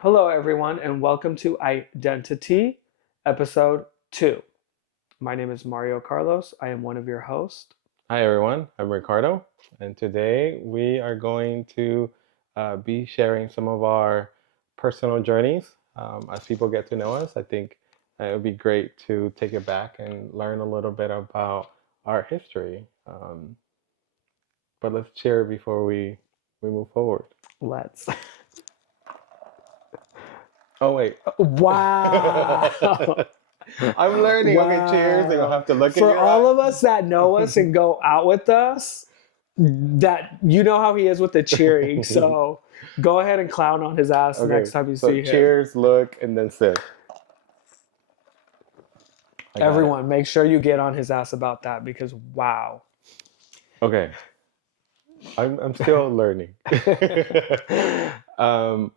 Hello, everyone, and welcome to Identi-Tea, episode 2. My name is Mario Carlos. I am one of your hosts. Hi everyone, I'm Ricardo, and today we are going to be sharing some of our personal journeys. As people get to know us, I think it would be great to take it back and learn a little bit about our history. But let's cheer before we move forward. Let's. Oh wait, Wow. I'm learning. Okay, cheers. You don't Wow. have to look in For your all eye. of us that know us and go out with us, that you know how he is with the cheering. So go ahead and clown on his ass next Okay, time you so see him. cheers, look, and then sip. I got it. Everyone, make sure you get on his ass about that because wow. Okay, I'm still learning. um,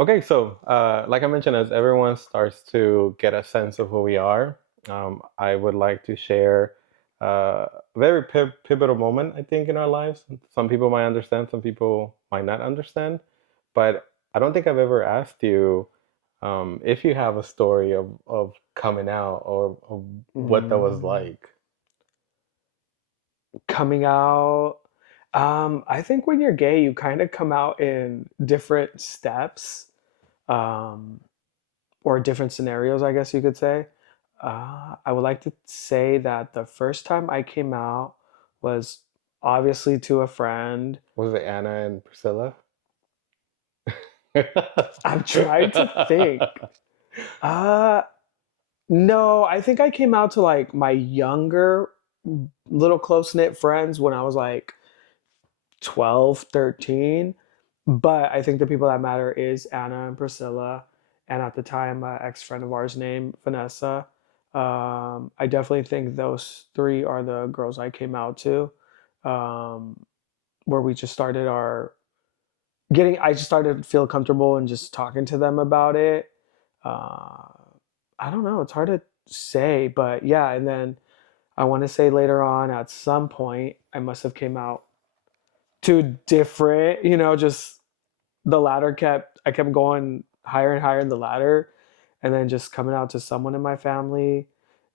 okay, so like I mentioned, as everyone starts to get a sense of who we are, I would like to share a very pivotal moment, I think, in our lives. Some people might understand, some people might not understand, but I don't think I've ever asked you if you have a story of coming out or of what that was Mm, like. coming out. I think when you're gay, you kind of come out in different steps, um, or different scenarios, I guess you could say. I would like to say that the first time I came out was obviously to a friend. Was it Anna and Priscilla? I'm trying to think. Uh, no, I think I came out to like my younger, little close knit friends when I was like 12, 13. But I think the people that matter is Anna and Priscilla, and at the time, an ex friend of ours named Vanessa. I definitely think those three are the girls I came out to, um, where we just started our getting. I just started to feel comfortable and just talking to them about it. Uh, I don't know. It's hard to say, but yeah. And then I want to say later on, at some point, I must have came out to different. Just the ladder I kept going higher and higher in the ladder, and then just coming out to someone in my family.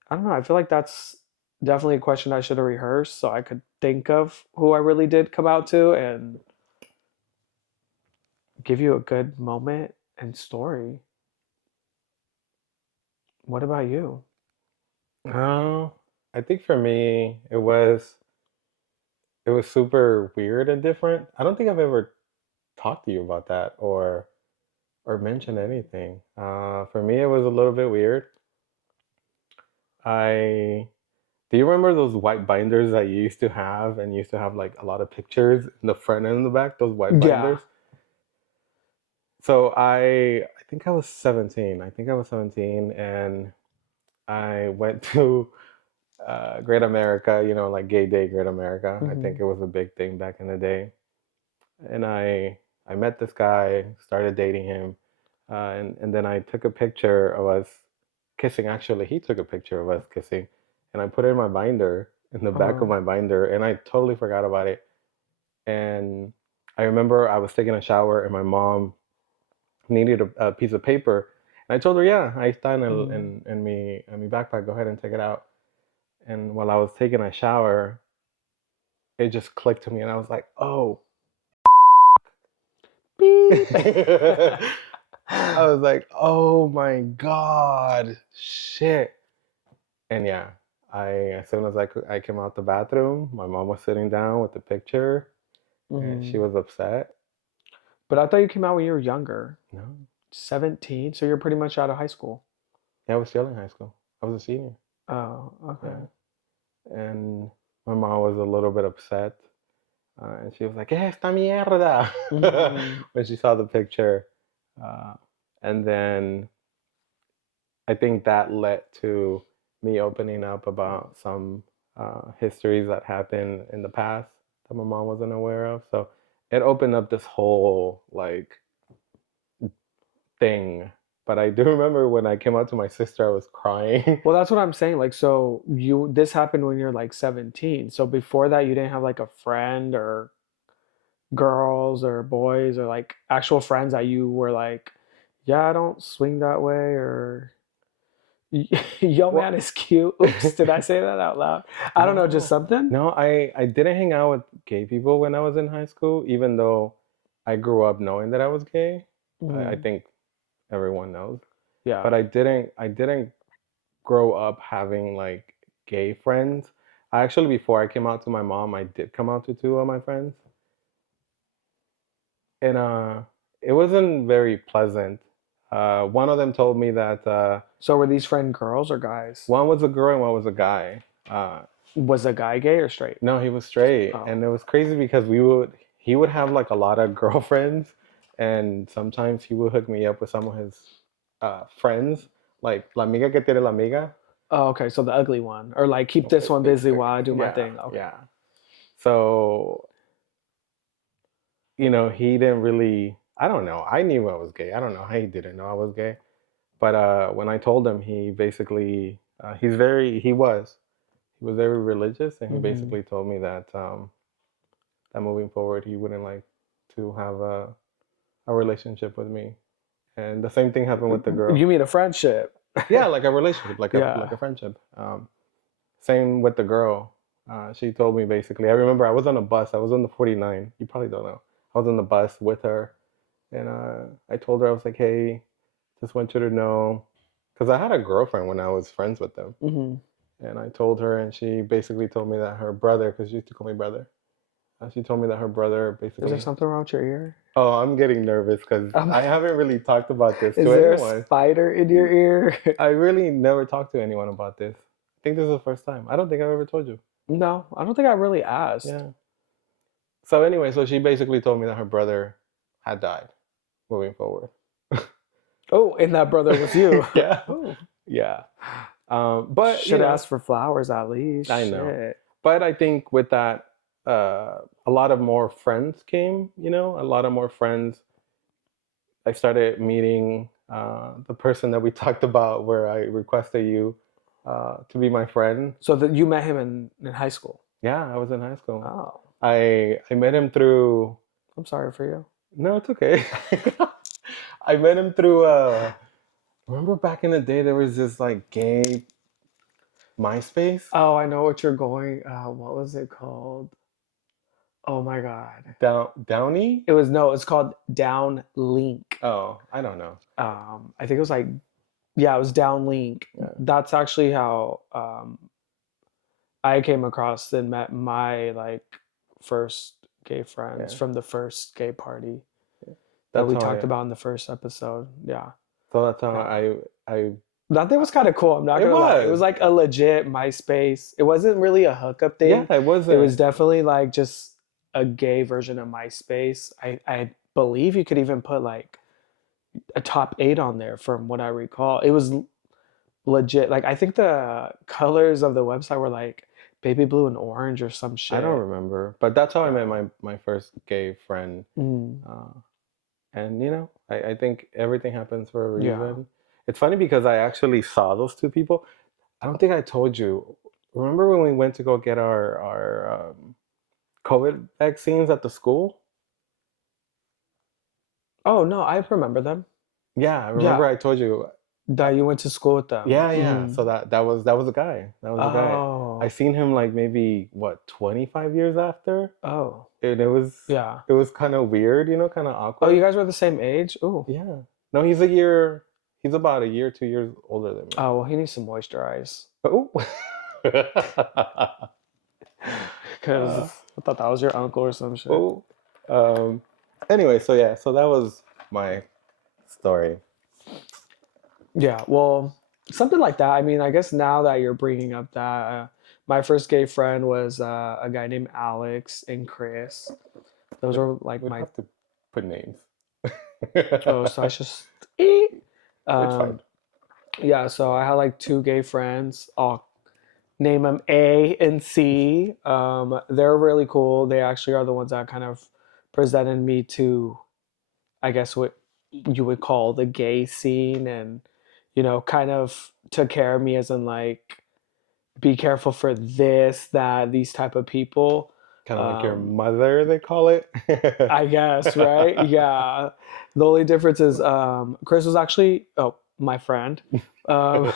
I don't know. I feel like that's definitely a question I should have rehearsed so I could think of who I really did come out to and give you a good moment and story. What about you? Oh, I think for me it was super weird and different. I don't think I've ever talked to you about that or mentioned anything. For me, it was a little bit weird. I Do you remember those white binders that you used to have and you used to have like a lot of pictures in the front and in the back, those white Yeah. binders? So I think I was 17. I think I was 17 and I went to Great America, like Gay Day Great America. I think Hmm. it was a big thing back in the day. And I met this guy, started dating him, and then I took a picture of us kissing. Actually, he took a picture of us kissing, and I put it in my binder, in the back of Uh, my binder, and I totally forgot about it. And I remember I was taking a shower, and my mom needed a piece of paper, and I told her, "Yeah, I está mm. en mi backpack. Go ahead and take it out." And while I was taking a shower, it just clicked to me, and I was like, "Oh." Beep. I was like, "Oh my God, shit!" And yeah, I as soon as I came out the bathroom, my mom was sitting down with the picture, and she Mhm. was upset. But I thought you came out when you were younger, No, 17, so you're pretty much out of high school. yeah, I was still in high school. I was a senior. Oh, Yeah, okay. and my mom was a little bit upset, and she was like, "Esta mierda," Mhm. when she saw the picture. Uh, and then I think that led to me opening up about some histories that happened in the past that my mom wasn't aware of. So it opened up this whole like thing. But I do remember when I came out to my sister, I was crying. Well, that's what I'm saying. Like, so this happened when you're like 17. So before that, you didn't have like a friend or girls or boys or like actual friends that you were like Yeah, I don't swing that way or yo Well, man is cute. Oops, did I say that out loud? I don't know, just no, something? no, I didn't hang out with gay people when I was in high school, even though I grew up knowing that I was gay. I Mhm. think everyone knows, Yeah. but I didn't grow up having like gay friends. I actually, before I came out to my mom, I did come out to two of my friends, and it wasn't very pleasant. One of them told me that So were these friend girls or guys? one was a girl and one was a guy. Was the guy gay or straight? No, he was straight, Oh. and it was crazy because he would have like a lot of girlfriends, and sometimes he would hook me up with some of his friends, like la amiga que tiene la amiga. Oh, okay. So the ugly one. Or like keep this one busy while I do my Yeah, thing. Okay. yeah. So he didn't really. I don't know. I knew I was gay. I don't know how he didn't know I was gay. But when I told him, he basically he was very religious, and he Hmm. basically told me that moving forward he wouldn't like to have a relationship with me. And the same thing happened with the girl. You mean a friendship? Yeah, like a relationship, like Yeah. a friendship. Same with the girl. She told me basically. I remember I was on a bus. I was on the 49. You probably don't know. I was on the bus with her, and I told her, I was like, "Hey, just want you to know," because I had a girlfriend when I was friends with them, Hmm. and I told her, and she basically told me that her brother, because she used to call me brother, she told me that her brother Is there basically. something wrong with your ear? Oh, I'm getting nervous because Um, I haven't really talked about this is to there a anyone. spider in your ear? I really never talked to anyone about this. I think this is the first time. I don't think I've ever told you. No, I don't think I really asked. Yeah. So anyway, so she basically told me that her brother had died moving forward. Oh, and that brother was you. Yeah. Oh, Yeah. But should have asked for flowers at least. I know. Shit. But I think with that, a lot of more friends came. A lot of more friends. I started meeting the person that we talked about, where I requested you to be my friend. So that you met him in high school. Yeah, I was in high school. Oh, I met him through. I'm sorry for you. No, it's okay. I met him through. Remember back in the day, there was this like gay MySpace. Oh, I know what you're going. What was it called? Oh my God. Downey. It was no, it's called Downlink. Oh, I don't know. I think it was like yeah, it was Downlink. Yeah, That's actually how I came across and met my like first gay friends yeah, from the first gay party yeah. that That's we how talked I. about in the first episode. Yeah. So that's how Yeah. I. That thing was kind of cool. I'm not It gonna lie. It was was. like a legit MySpace. It wasn't really a hookup Yeah, thing. it It was wasn't. definitely like just a gay version of MySpace. I believe you could even put like a top 8 on there from what I recall. It was legit. Like I think the colors of the website were like baby blue and orange or some I don't shit. remember, but that's how I met Yeah. my first gay friend. Mm, Uh, and I think everything happens for a yeah. reason. It's funny because I actually saw those two people. I don't think I told you. Remember when we went to go get our COVID vaccines at the school? Oh no, I remember them. Yeah, I remember Yeah, I told you. that you went to school with them. Yeah, yeah. So Mm. that was a guy. That was a guy. I Oh, seen him like maybe what 25 years after, oh, and it was yeah. it was kind of weird, kind of Oh, you awkward. guys were the same age? Ooh. Yeah. No, he's about a year, 2 years older than me. Oh, well, he needs to moisturize. Oh. Because I thought that was your uncle or some shit. oh. Um. Anyway, so yeah, so that was my story. Yeah, well, something like that. I mean, I guess now that you're bringing up that, my first gay friend was a guy named Alex and Chris. Those We were like we my, have to put names. oh, so I just, It's fine. um, yeah, so I had like two gay friends. I'll name them A and C. They're really cool. They actually are the ones that kind of presented me to, I guess, what you would call the gay scene and, kind of took care of me as in like, be careful for this, that, these type of people. Kind of like your Um, mother, they call it. I guess, right? Yeah. The only difference is Chris was actually, oh, my friend. Um,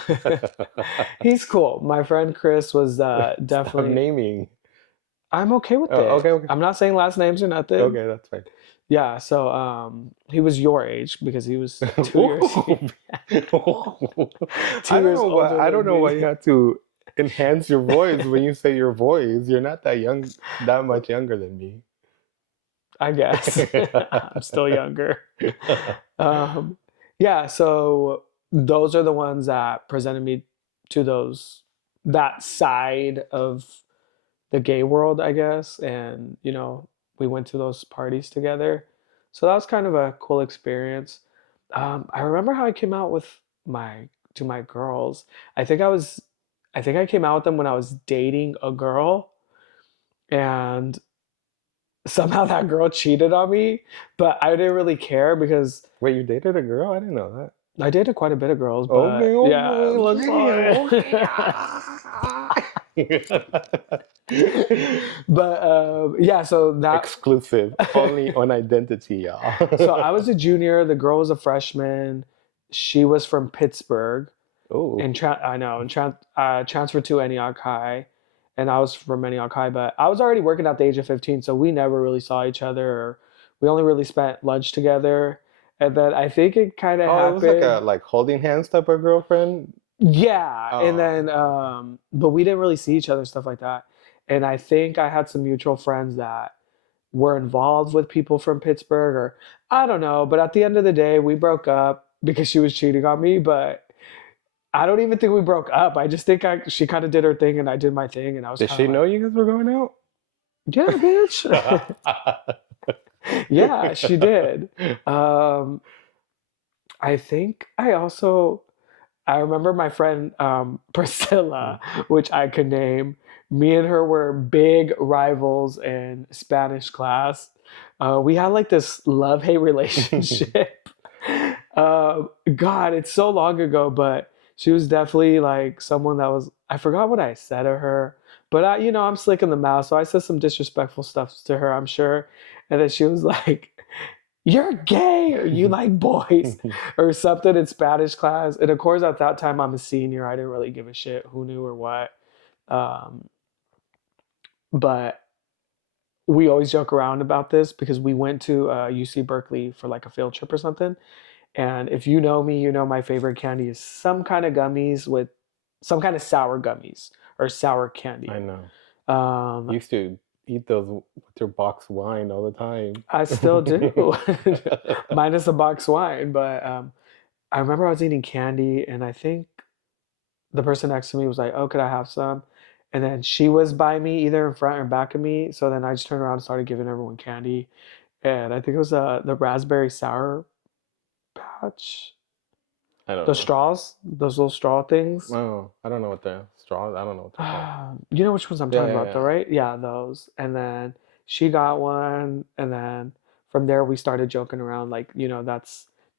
he's cool. My friend Chris was Stop definitely, naming. I'm okay with Oh, it. okay, okay, I'm not saying last names or nothing. okay. That's fine. Yeah, so he was your age because he was 2 years Ooh. two years older I don't than know why me. you have to enhance your voice when you say your voice. You're not that young, that much younger than me. I guess. I'm still younger. Um, yeah, so those are the ones that presented me to that side of the gay world, I guess. And, we went to those parties together. So that was kind of a cool experience. I remember how I came out with my girls. I think I was, I think I came out with them when I was dating a girl, and somehow that girl cheated on me, but I didn't really care because Wait, you dated a girl? I didn't know that. I dated quite a bit of girls, Okay, but yeah. okay, let's okay. But yeah, so that Exclusive, only on Identity, so y'all. I was a junior, the girl was a freshman. She was from Pittsburgh Oh, and I know, and transferred to Antioch High, and I was from Antioch High, but I was already working at the age of 15, so we never really saw each other, or we only really spent lunch together. And then I think it kind of oh, it was like a happened. like holding hands type of girlfriend. Yeah, and Oh, then but we didn't really see each other, stuff like that. And I think I had some mutual friends that were involved with people from Pittsburgh, or I don't know, but at the end of the day, we broke up because she was cheating on me, but I don't even think we broke up. I just think she kind of did her thing and I did my thing, and I was did kind of she know like, you guys were going out? "Yeah, bitch." Yeah, she did. Um I think I remember my friend Priscilla, which I could name. Me and her were big rivals in Spanish class. We had like this love hate relationship. God, it's so long ago, but she was definitely like someone that was. I forgot what I said to her, but I'm slick in the mouth, so I said some disrespectful stuff to her, I'm sure. And then she was like, "You're gay, or you like boys," or something in Spanish class. And of course, at that time, I'm a senior. I didn't really give a shit who knew or what. Um, but we always joke around about this because we went to UC Berkeley for like a field trip or something. And if you know me, you know my favorite candy is some kind of gummies with some kind of sour gummies or sour I candy. know. Um, You used to eat those with your box wine all the time. I still do, minus a box wine. But I remember I was eating candy, and I think the person next to me was like, "Oh, could I have some?" And then she was by me, either in front or back of me. So then I just turned around and started giving everyone candy. And I think it was the raspberry sour patch, I don't the know. straws, those little straw things. Oh, I don't know what the straws. I don't know what they're called. You know which ones I'm Yeah, talking yeah, about, though, yeah. right? Yeah, those. And then she got one, and then from there we started joking around, like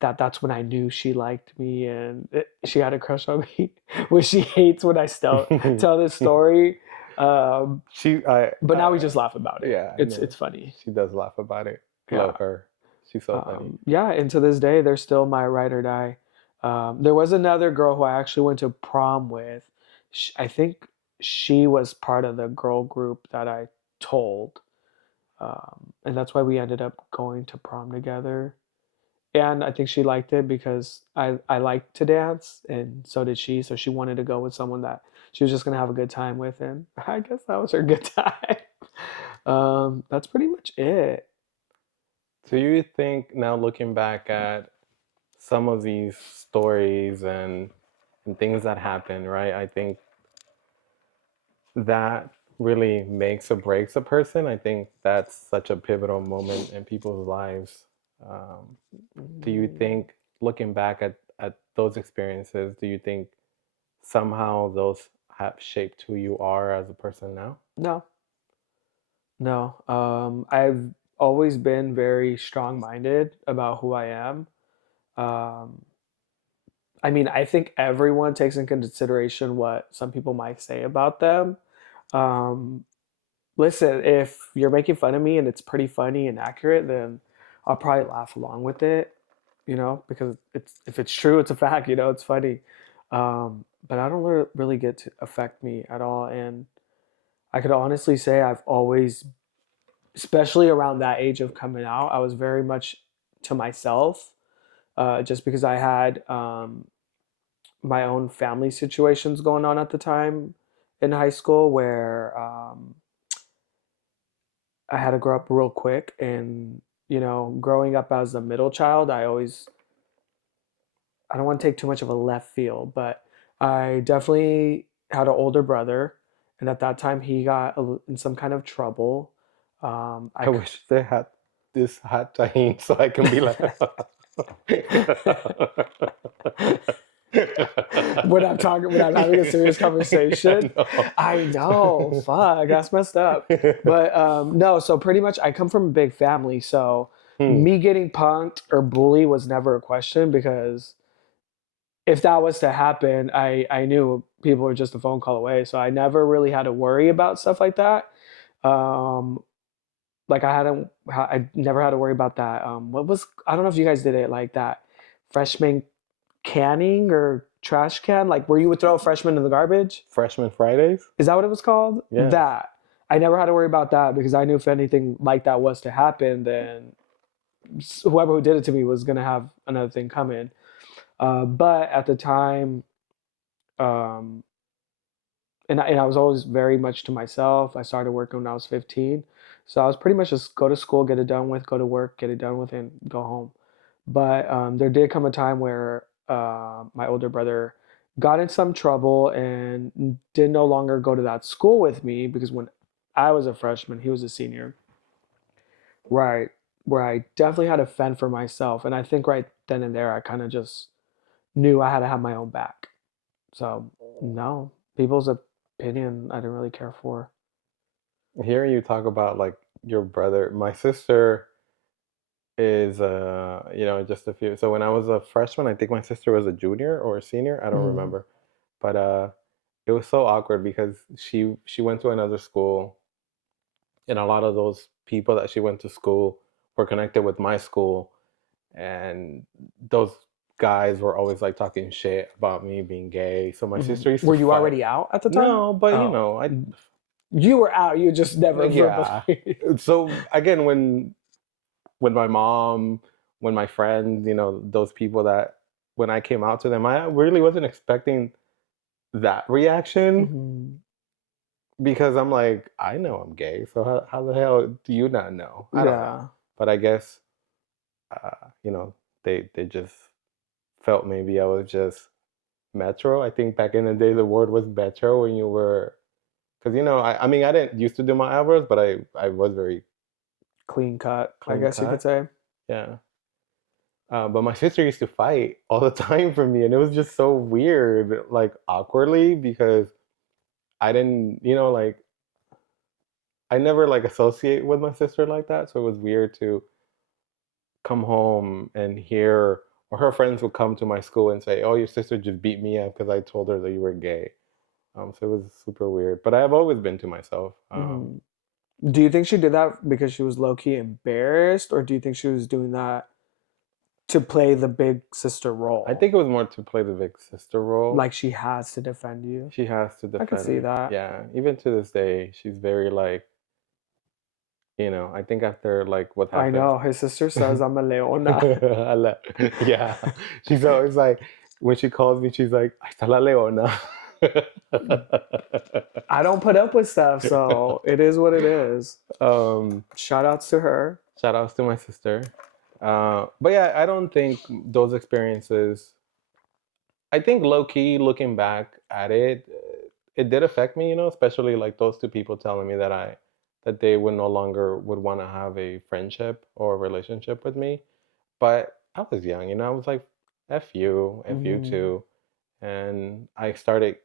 that's when I knew she liked me, and she had a crush on me, which she hates when I still tell this story. Um, She, but now we just laugh about it. yeah, I It's know. funny. She does laugh about it. Yeah. Love her. She's so funny. Yeah, and to this day, they're still my ride or die. There was another girl who I actually went to prom with. I think she was part of the girl group that I told, and that's why we ended up going to prom together. And I think she liked it because I liked to dance, and so did she. So she wanted to go with someone that she was just gonna have a good time with, and I guess that was her good time. That's pretty much it. Do you think now looking back at some of these stories and things that happen, right? I think that really makes or breaks a person. I think that's such a pivotal moment in people's lives. Um, do you Mm, think, looking back at those experiences, do you think somehow those have shaped who you are as a person now? no, no. I've always been very strong-minded about who I am. Um, I mean, I think everyone takes in consideration what some people might say about them. Um, listen, if you're making fun of me and it's pretty funny and accurate, then I'll probably laugh along with it, because it's if it's true, it's a fact, it's funny. But I don't really get to affect me at all. And I could honestly say I've always, especially around that age of coming out, I was very much to myself, just because I had my own family situations going on at the time in high school where I had to grow up real quick. And, growing up as a middle child, I don't want to take too much of a left field, but I definitely had an older brother. And at that time, he got in some kind of trouble. I wish they had this hot tahini so I can be like, when I'm having a serious conversation. No. I know, fuck, that's messed up. But no, so pretty much I come from a big family, so Hmm. me getting punked or bullied was never a question, because if that was to happen, I knew people were just a phone call away. So I never really had to worry about stuff like that. Um, like I never had to worry about that. I don't know if you guys did it like that freshman canning or trash can, like where you would throw a freshman in the garbage. Freshman Fridays? Is that what it was called? Yes. That. I never had to worry about that, because I knew if anything like that was to happen, then whoever who did it to me was gonna have another thing coming. But at the time, um, and I was always very much to myself. I started working when I was 15, so I was pretty much just go to school, get it done with, go to work, get it done with, and go home. But there did come a time where my older brother got in some trouble and did no longer go to that school with me, because when I was a freshman, he was a senior. Right, where I definitely had to fend for myself, and I think right then and there I kind of just knew I had to have my own back. So no, people's opinion I didn't really care for. Hearing you talk about like your brother, my sister is just a few. So when I was a freshman, I think my sister was a junior or a senior, I don't Mm, remember. But it was so awkward because she went to another school, and a lot of those people that she went to school were connected with my school, and those guys were always like talking shit about me being gay. So my mhm. sister used to Were you fight. already out at the time? No, but Oh, I you were out. You just never yeah. verbally. So again, when my mom, when my friends, those people that when I came out to them, I really wasn't expecting that reaction Mhm. because I'm like, I know I'm gay, so how the hell do you not know? I don't know, Yeah. but I guess uh, you know they just felt maybe I was just metro. I think back in the day the word was metro when you were because I mean I didn't used to do my eyebrows, but I was very Clean cut, I clean guess you could cut. say. Yeah. But my sister used to fight all the time for me, and it was just so weird, like awkwardly, because I didn't, like I never like associate with my sister like that, so it was weird to come home and hear, or her friends would come to my school and say, "Oh, your sister just beat me up because I told her that you were gay." So it was super weird, but I have always been to myself. Mhm. Do you think she did that because she was low key embarrassed, or do you think she was doing that to play the big sister I role? think it was more to play the big sister role. Like she has to defend you. She has to I could defend see me. that. Yeah, even to this day, she's very like, I think after like what I happened. know. His sister says I'm a leona. Yeah, she's always like, when she calls me, she's like, "Ahí está la leona." I don't put up with stuff, so it is what it is. um, Shout outs to her. Shout outs to my sister. But yeah, I don't think those experiences. I think low key, looking back at it, it did affect me. Especially like those two people telling me that they would no longer would want to have a friendship or a relationship with me. But I was young, I was like, F you Mhm. too. And I started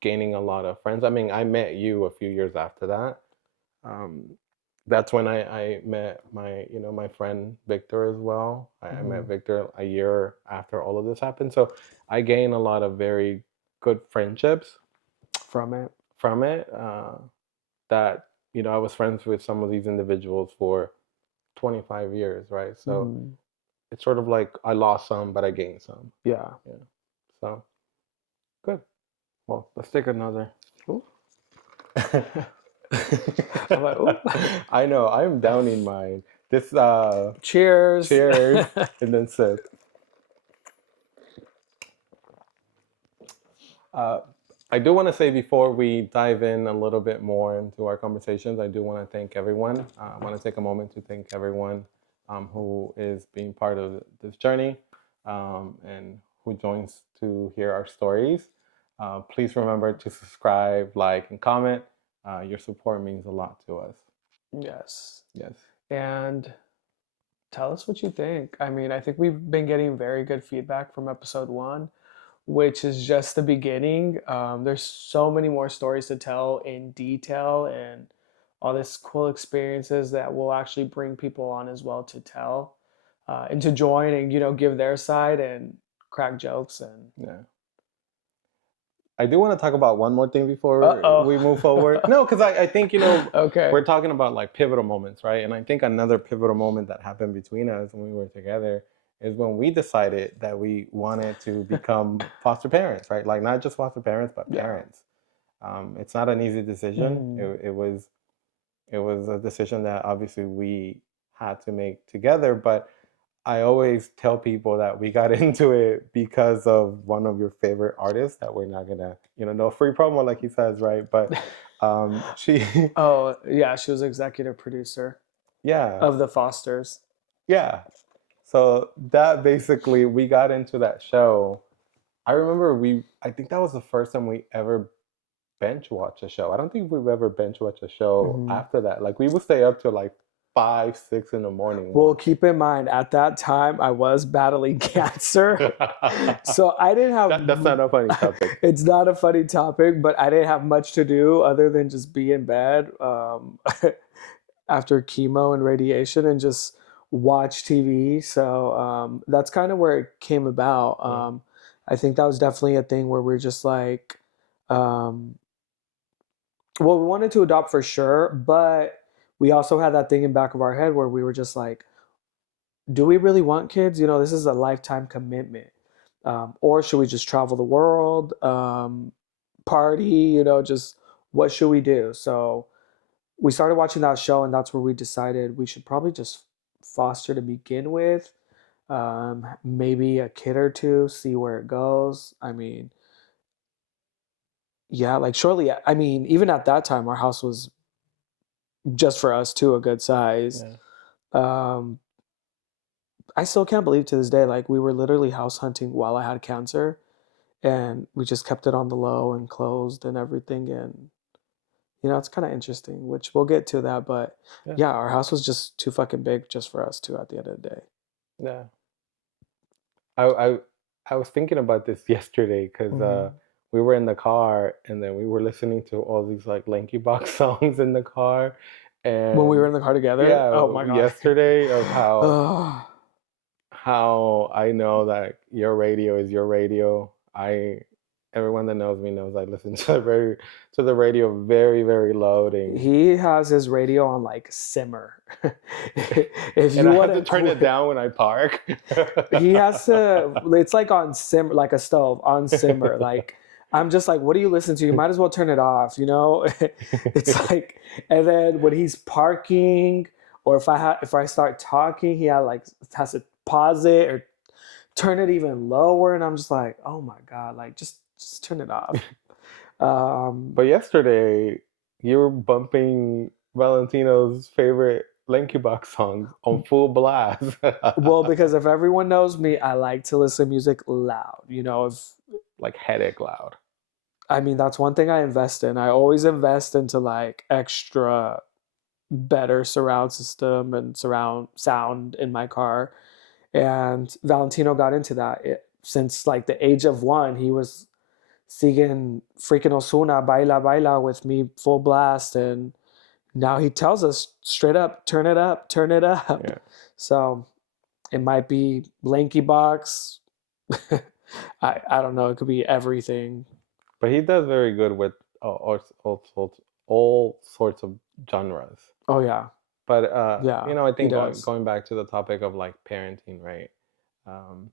gaining a lot of friends. I mean, I met you a few years after that. Um, that's when I met my friend Victor as well. I met Mhm. Victor a year after all of this happened. So I gained a lot of very good friendships From it. from it that I was friends with some of these individuals for 25 years, right? So Mhm. it's sort of like I lost some, but I gained some. Yeah. Yeah. So good. Well, let's take another. Ooh. I'm like, ooh. I know, I'm downing mine. This Cheers. cheers and then sip. Uh, I do want to say before we dive in a little bit more into our conversations, I do want to thank everyone. I want to take a moment to thank everyone who is being part of this journey and who joins to hear our stories. Please remember to subscribe, like, and comment. Your support means a lot to us. Yes. Yes. And tell us what you think. I mean, I think we've been getting very good feedback from episode one, which is just the beginning. There's so many more stories to tell in detail and all this cool experiences that will actually bring people on as well to tell and to join and, give their side and crack jokes and Yeah. I do want to talk about one more thing before we move forward. uh-oh. No, because I think, Okay. we're talking about like pivotal moments, right? And I think another pivotal moment that happened between us when we were together is when we decided that we wanted to become foster parents, right? Like not just foster parents, but Yeah. parents. It's not an easy decision. Mhm. It was a decision that obviously we had to make together, but I always tell people that we got into it because of one of your favorite artists that we're not gonna, no free promo like he says, right? But she, Oh, yeah, she was executive producer yeah, of The Fosters. yeah. So that basically we got into that show. I remember I think that was the first time we ever bench watch a show. I don't think we've ever bench watched a show Mhm. after that. Like we would stay up till like 5, 6 in the morning Well, watching. keep in mind, at that time, I was battling cancer. So I didn't That's not a funny have, topic. it's not a funny topic, but I didn't have much to do other than just be in bed after chemo and radiation and just watch TV. So that's kind of where it came about. Yeah. I think that was definitely a thing where we're just like, um, well, we wanted to adopt for sure, but we also had that thing in back of our head where we were just like, do we really want kids? This is a lifetime commitment. Or should we just travel the world, party, just what should we do? So we started watching that show, and that's where we decided we should probably just foster to begin with. Maybe a kid or two, see where it goes. I mean, yeah, like shortly, I mean, even at that time, our house was just for us too, a good size. Yeah. Um, I still can't believe to this day, like we were literally house hunting while I had cancer, and we just kept it on the low and closed and everything. And it's kind of interesting, which we'll get to that. But Yeah. yeah, our house was just too fucking big just for us too. At the end of the day. Yeah. I was thinking about this yesterday because Mm-hmm. we were in the car and then we were listening to all these like Lanky Box songs in the car, When we were and in the car together, oh yeah, my god. yesterday of how Oh, how I know that your radio is your radio. Everyone that knows me knows I listen to the radio very very loud, he has his radio on like simmer. If and you I want have to to turn it quit, down when I park. he has to. It's like on simmer, like a stove on simmer. Like I'm just like, what do you listen to? You might as well turn it off. It's like, and then when he's parking, or if I start talking, has to pause it or turn it even lower, and I'm just like, oh my god, like just turn it off. But Um, yesterday, you were bumping Valentino's favorite Linky Box songs on full blast. well, because if everyone knows me, I like to listen to music loud. If Like headache loud. I mean, that's one thing I invest in. I always invest into like extra better surround system and surround sound in my car. And Valentino got into that. Since like the age of one, he was singing freaking Osuna, Baila Baila with me full blast. And now he tells us straight up, turn it up, turn it up. Yeah. So it might be Lanky Box. I don't know. It could be everything. But he does very good with also all sorts of genres. Oh yeah. But Yeah, I he think does. going back to the topic of like parenting, right? Um,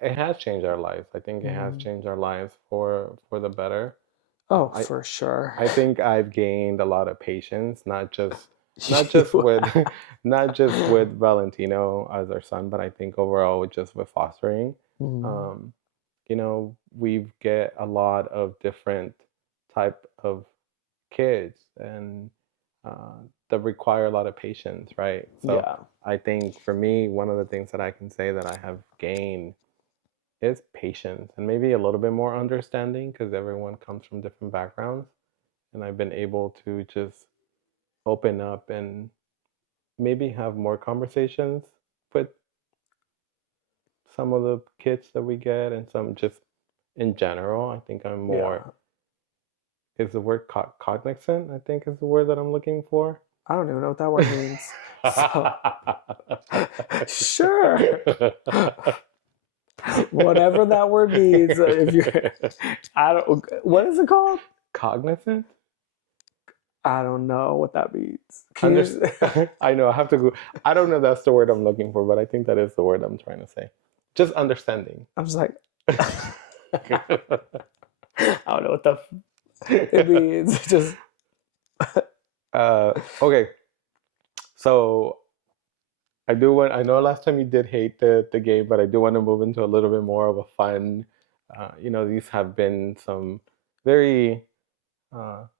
it has changed our lives. I think it has Mhm. changed our lives for the better. Oh, I for sure. I think I've gained a lot of patience, not just You with not just with Valentino as our son, but I think overall with just with fostering. Mhm. Um, we get a lot of different type of kids and uh, that require a lot of patience, right? So Yeah. I think for me, one of the things that I can say that I have gained is patience and maybe a little bit more understanding because everyone comes from different backgrounds. And I've been able to just open up and maybe have more conversations with some of the kids that we get and some just in general. I think I'm more, Yeah. is the word cognizant, I think is the word that I'm looking for. I don't even know what that word means. So, sure. Whatever that word means. If you, I don't. What is it called? Cognizant? I don't know what that means. Can Under- you? I know, I have to go. I don't know if that's the word I'm looking for, but I think that is the word I'm trying to say. Just understanding. I'm just like, I don't know what the it means. Just Okay, so I do want. I know last time you did hate the game, but I do want to move into a little bit more of a fun. These have been some very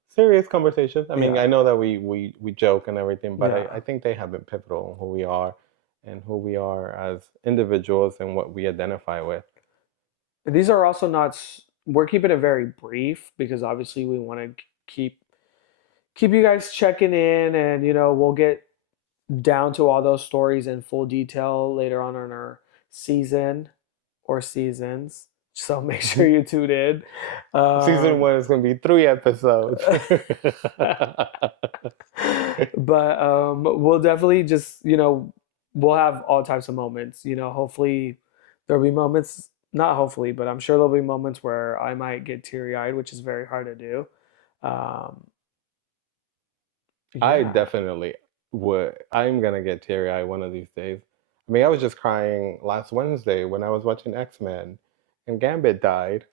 serious conversations. I mean, I yeah, know that we joke and everything, but I yeah. think they have been pivotal in who we are and who we are as individuals and what we identify with. These are also not. We're keeping it very brief because obviously we want to keep you guys checking in, and we'll get down to all those stories in full detail later on in our season or seasons. So make sure you tune in. Season Um, one is going to be 3 episodes. but we'll definitely just we'll have all types of moments. Hopefully there'll be moments, not hopefully, but I'm sure there'll be moments where I might get teary eyed, which is very hard to do. Um, I yeah. definitely would. I'm gonna get teary eyed one of these days. I mean, I was just crying last Wednesday when I was watching X-Men and Gambit died.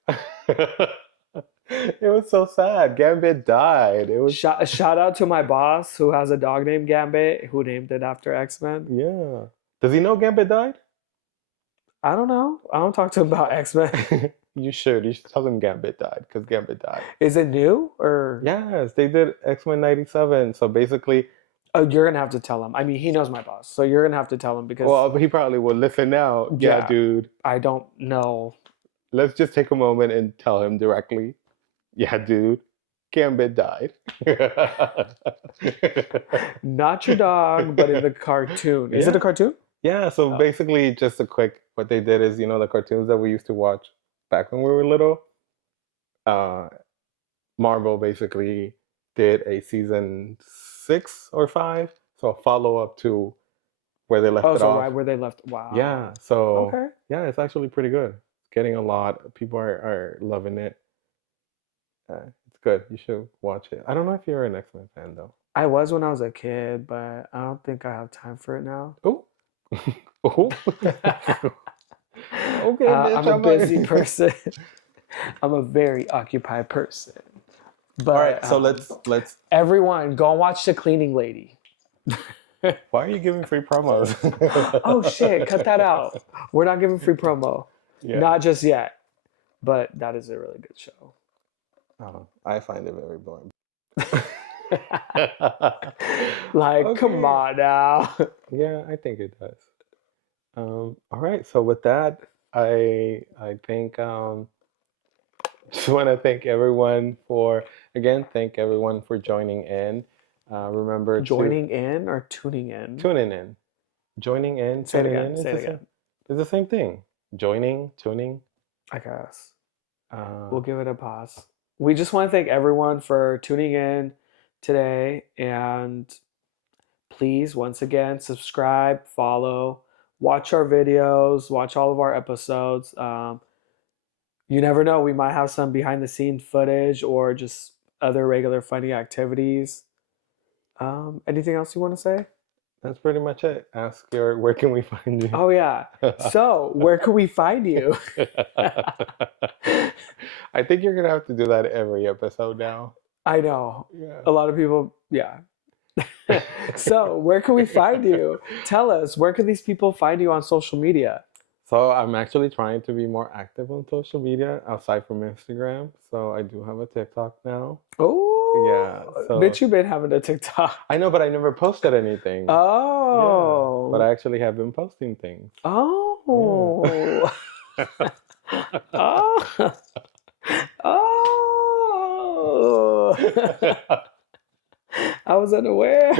It was so sad. Gambit died. It was, Shout out to my boss who has a dog named Gambit, who named it after X Men. yeah. Does he know Gambit died? I don't know. I don't talk to him about X Men. You should. You should tell him Gambit died because Gambit died. Is it new or? Yes, they did X-Men 97. So basically, Oh, you're gonna have to tell him. I mean, he knows my boss, so you're gonna have to tell him because well, he probably will listen now. Yeah, yeah, dude. I don't know. Let's just take a moment and tell him directly. Yeah, dude. Gambit died. Not your dog, but in the cartoon. Is it a Yeah. cartoon? Yeah, so Oh, basically just a quick what they did is, the cartoons that we used to watch back when we were little, uh Marvel basically did a season 6 or 5, so a follow-up to where they left oh, it so right off. where they left. Wow. Yeah, so Okay. yeah, it's actually pretty good. It's getting a lot. People are loving it. It's good. You should watch it. I don't know if you're an X-Men fan though. I was when I was a kid, but I don't think I have time for it now. Oh, oh. Okay, bitch. I'm a I'm busy like... person. I'm a very occupied person. All But right, so let's. everyone, go and watch The Cleaning Lady. Why are you giving free promos? Oh shit, cut that out. We're not giving free promo. Yeah. Not just yet. But that is a really good show. I find it very boring. Like, come Okay. on now. Yeah, I think it does. All right. So with that, I think just want to thank everyone for again. Thank everyone for joining in. Remember to Joining in or tuning in? tuning in. Joining in, Say it tuning again. in is Say it the same. again. It's the same thing. Joining, tuning. I guess. Uh, We'll give it a pause. We just want to thank everyone for tuning in today. And please, once again, subscribe, follow, watch our videos, watch all of our episodes. You never know, we might have some behind the scene footage or just other regular funny activities. Anything else you want to say? That's pretty much it. Ask your where can we find you? Oh yeah. So where can we find you? I think you're gonna have to do that every episode now. I know. Yeah. A lot of people, yeah. So where can we find you? Tell us, where can these people find you on social media? So I'm actually trying to be more active on social media aside from Instagram. So I do have a TikTok now. Yeah. Oh, So bitch, you been having a TikTok. I know, but I never posted anything. Yeah. But I Oh. actually have been posting things. Oh. Yeah. Oh. Oh. I was unaware.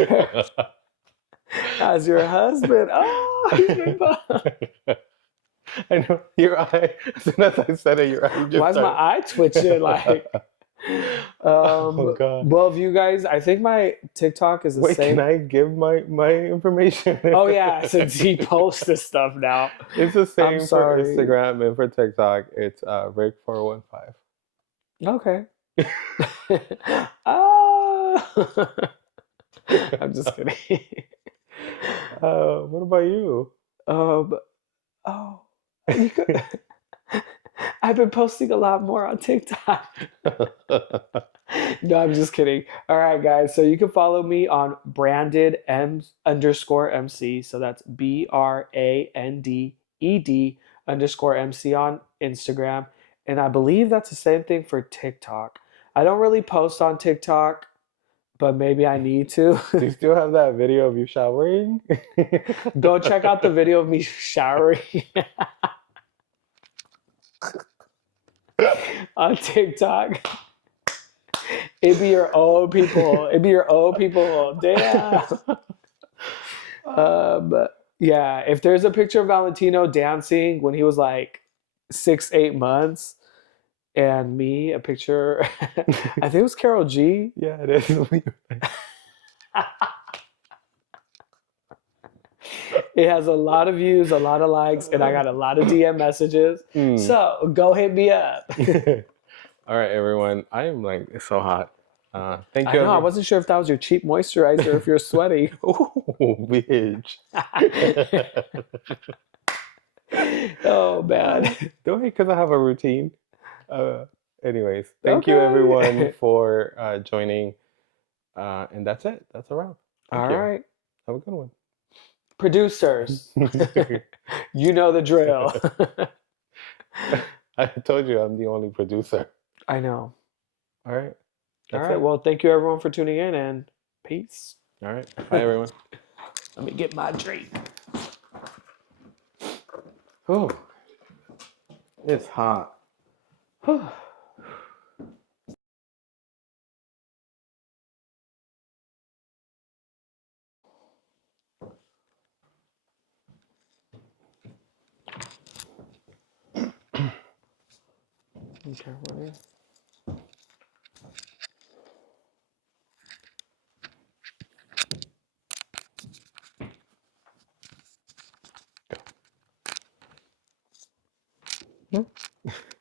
As your husband. Oh, he's been I know your eye. As soon as I said it, your eye just Why is my started. eye twitching? Like, Oh God. well, if you guys, I think my TikTok is the Wait, same. can I give my information? Oh yeah, since he posts this stuff now. It's the I'm same for sorry. Instagram and for TikTok. It's Rick415. Okay. Oh. I'm just kidding. What about you? Um. Oh. You could, I've been posting a lot more on TikTok. No, I'm just kidding. All right, guys. So you can follow me on branded M_MC. So that's BRANDED_MC on Instagram. And I believe that's the same thing for TikTok. I don't really post on TikTok, but maybe I need to. Do you still have that video of you showering? Go check out the video of me showering on TikTok. It be your old people. It be your old people. Damn. Yeah. If there's a picture of Valentino dancing when he was like 6, 8 months, and me a picture, I think it was Carol G. Yeah, it is. It has a lot of views, a lot of likes, and I got a lot of DM messages. So go hit me up. All right, everyone. I am like, it's so hot. Thank I you. know. I wasn't sure if that was your cheap moisturizer, if you're sweaty. Oh, bitch. Oh, man. Don't hate because I have a routine. Anyways, thank you, Okay. everyone, for joining. And that's it. That's a wrap. Thank All you. right. Have a good one. Producers, you know the drill. I told you I'm the only producer. I know. All right. All That's right. it. Well, thank you everyone for tuning in, and peace. All right. Bye, everyone. Let me get my drink. Oh, it's hot. Okay, ready?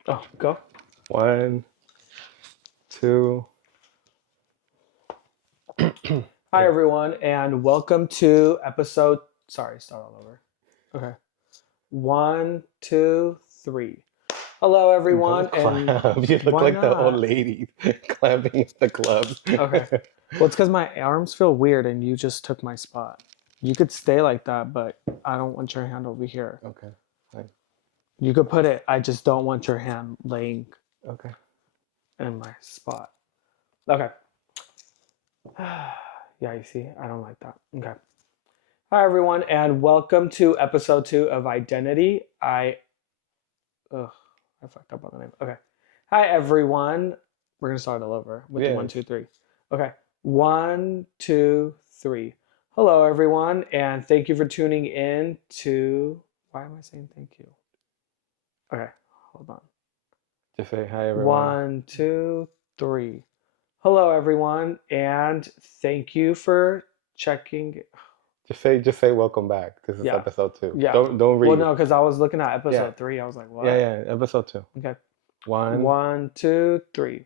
Oh, go. 1, 2. Hi, everyone, and welcome to episode. Sorry, start all over. Okay. 1, 2, 3. Hello, everyone. Don't And clap. You look why like the old not? lady clapping at the club. Okay. Well, it's because my arms feel weird, and you just took my spot. You could stay like that, but I don't want your hand over here. Okay. Fine. You could put it. I just don't want your hand laying Okay. in my spot. Okay. Yeah, you see, I don't like that. Okay. Hi, everyone, and welcome to episode 2 of Identity. I fucked up on the name. Okay. Hi, everyone. We're gonna start all over with the 1, 2, 3. Okay. 1, 2, 3. Hello, everyone, and thank you for tuning in to. Why am I saying thank you? Okay, hold on. Just say hi, everyone. 1, 2, 3. Hello, everyone, and thank you for checking. Just say welcome back. This is Yeah. episode 2. Yeah. Don't read. Well, no, because I was looking at episode Yeah. 3. I was like, what? Yeah, episode 2. Okay. 1. 1, 2, 3.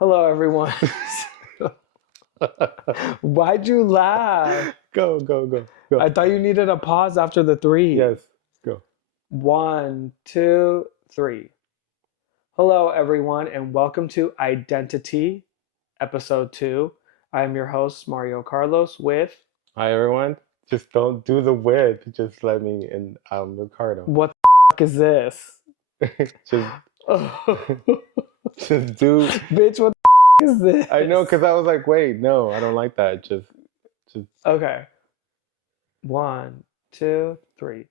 Hello, everyone. Why'd you laugh? Go. I thought you needed a pause after the three. Yes, go. 1, 2, 3. Hello, everyone, and welcome to Identi-Tea, episode 2. I am your host, Mario Carlos, with. Hi, everyone. Just don't do the with. Just let me in. Ricardo. What the is this? just, just do. Bitch, what the is this? I know, because I was like, wait, no, I don't like that. Just. Okay. 1, 2, 3.